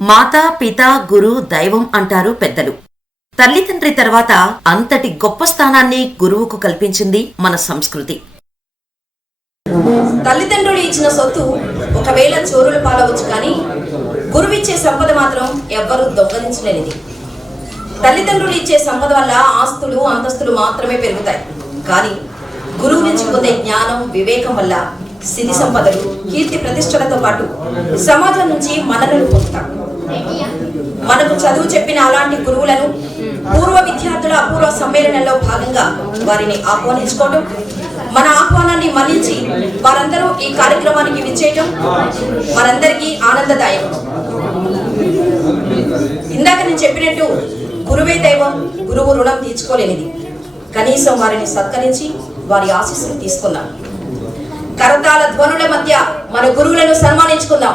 మాతా పిత గురు దైవం అంటారు పెద్దలు. తల్లిదండ్రి తర్వాత అంతటి గొప్ప స్థానాన్ని గురువుకు కల్పించింది మన సంస్కృతి. తల్లిదండ్రులు ఇచ్చిన సొత్తు ఒకవేళ చోరుల పాలవచ్చు కానీ గురువిచ్చే సంపద మాత్రం ఎవ్వరూ దొంగలించలేనిది. తల్లిదండ్రులు ఇచ్చే సంపద వల్ల ఆస్తులు అంతస్తులు మాత్రమే పెరుగుతాయి. కానీ గురువు నుంచి పొందే జ్ఞానం వివేకం వల్ల సిరి సంపదలు కీర్తి ప్రతిష్టలతో పాటు సమాజం నుంచి మనలను పొందుతాం మనకు చదువు చెప్పిన అలాంటి గురువులను పూర్వ విద్యార్థుల అపూర్వ సమ్మేళనంలో భాగంగా వారిని ఆహ్వానించుకోవడం మన ఆహ్వానాన్ని మన్నించి వారందరూ ఈ కార్యక్రమానికి విచ్చేయటం మనందరికీ ఆనందదాయకం ఇందాక నేను చెప్పినట్టు గురువే దైవం గురువు రుణం తీర్చుకోలేనిది. కనీసం వారిని సత్కరించి వారి ఆశీస్సులు తీసుకుందాం. కరతాల ధ్వనుల మధ్య మన గురువులను సన్మానించుకుందాం.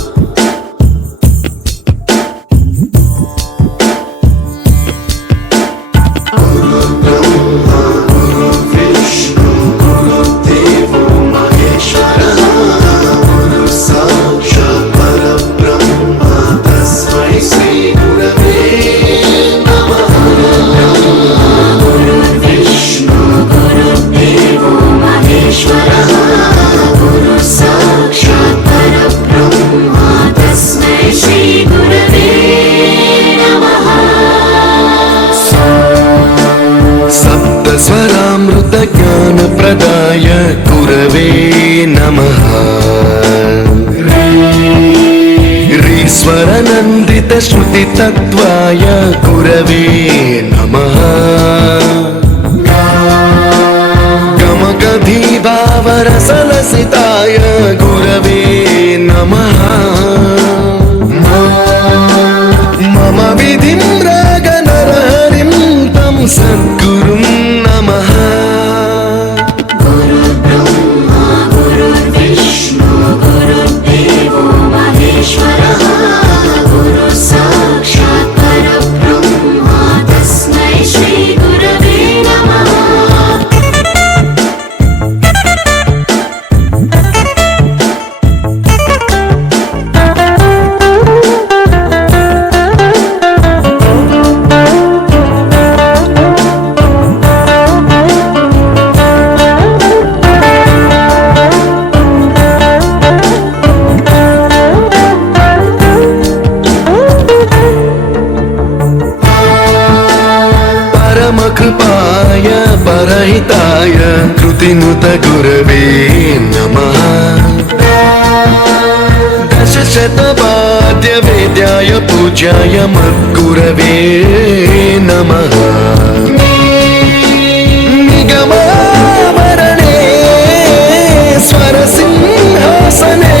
सप्तस्वरामृतज्ञानप्रदाय गुरवे नमः ह्रीश्वरनन्दितश्रुतितत्त्वाय गुरवे नमः गमगधीभावरसलसिताय गुरवे नमः मम विधिं रागनरहरिं तं सद्गुरुं नमः కృపాయ పరహితాయ కృతిముత గురవే నమ దశశతపాద్య వేద్యాయ పూజ్యాయ మద్గురవే నమ నిగమామరణే స్వరసింహాసనే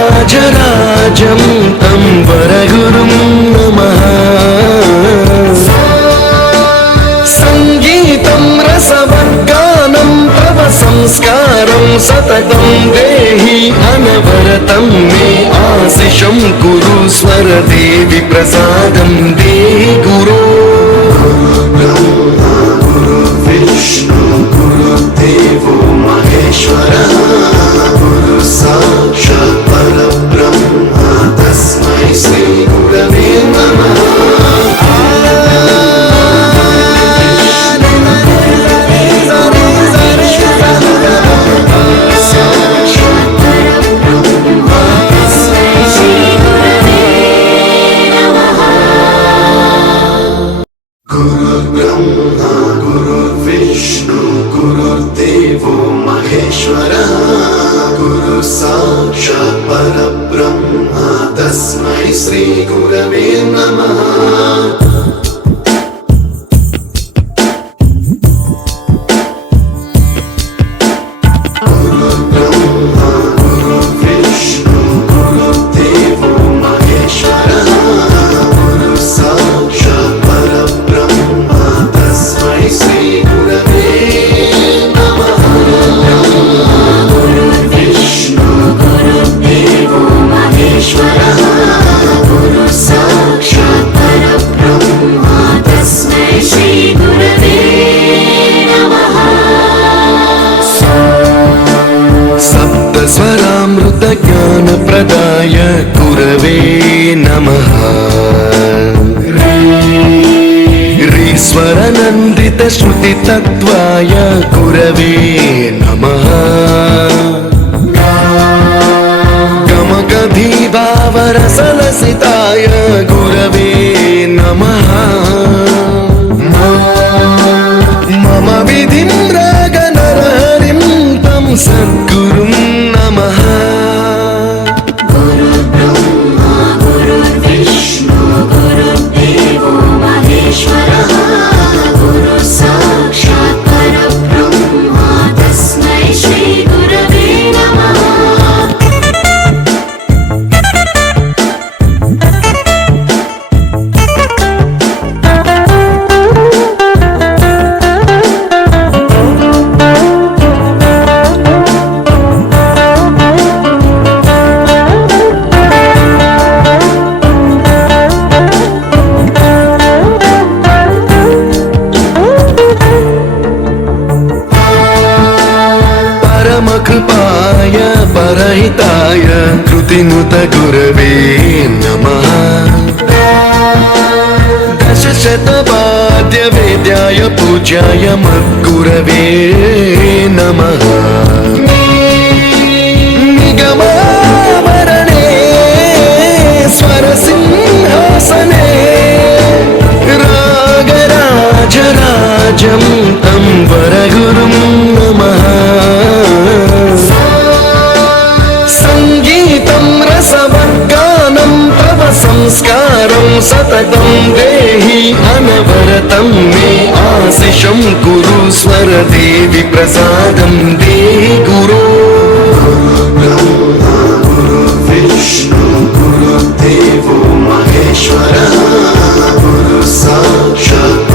రాగరాజరాజం తం వరగురుం सततं देहि अनवरतं मे आशिषं कुरु स्वरदेवि प्रसादं देहि गुरो। गुरुर्विष्णु गुरुर्देवो महेश्वरः। गुरु साक्षात् సాక్షాత్ పరబ్రహ్మ తస్మై శ్రీ గురవే నమః. सप्तस्वरामृतज्ञानप्रदाय गुरवे नमः ह्रीस्वरनन्दितश्रुतितत्त्वाय गुरवे नमः गमगधीभावरसलसिताय गुरवे नमः శ్రీనుత గురవే నమ దశశతపాద్య వేద్యాయ పూజాయ మద్గురవే నమ నిగమావరణే స్వరసింహాసనే రాగరాజరాజం తం వరగురుం వర్షం గురుస్వర దేవి ప్రసాదం దే గురు. గురు విష్ణు గురు దేవో మహేశ్వర గురు సాక్షాత్.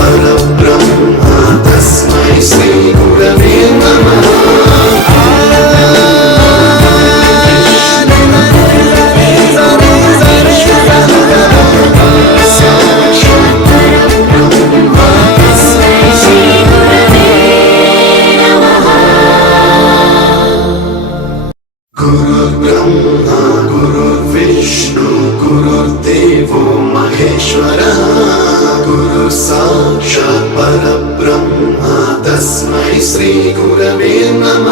ശ്രീ ഗുരവേ നമ.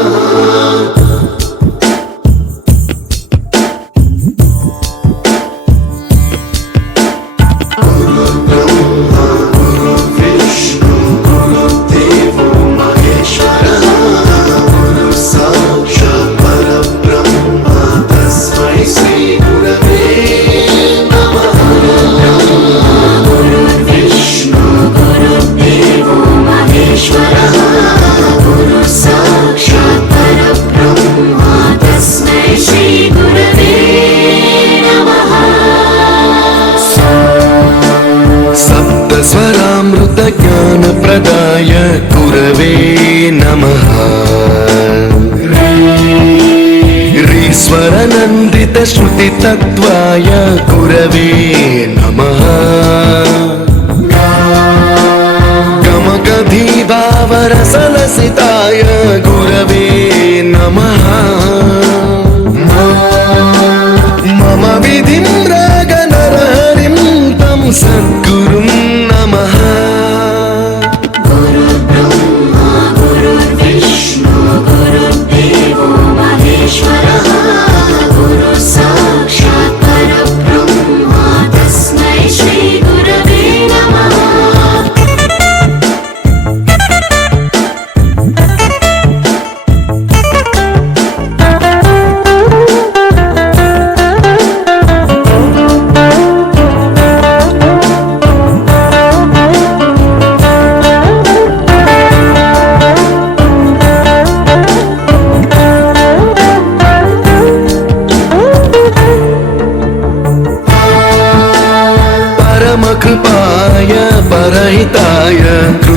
జ్ఞానందిత శృతి తత్వాయ గురవే నమ గమగధీభావరసలసితాయ గురవే నమః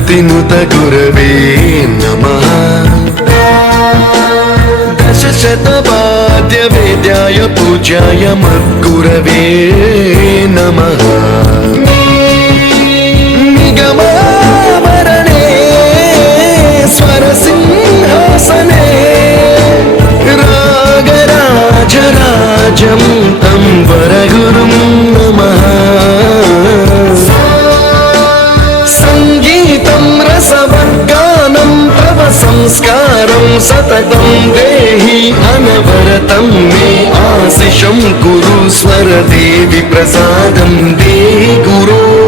ముత గురవే నమ దశశతపాద్య వేద్యాయ పూజాయ మద్గురవే నమ నిగమావరణే స్వరసింహాసనే రాగరాజరాజం తం వరగురుం सततं देहि अनवरतं मे आशिषं कुरु स्वरदेवि प्रसादं देहि गुरो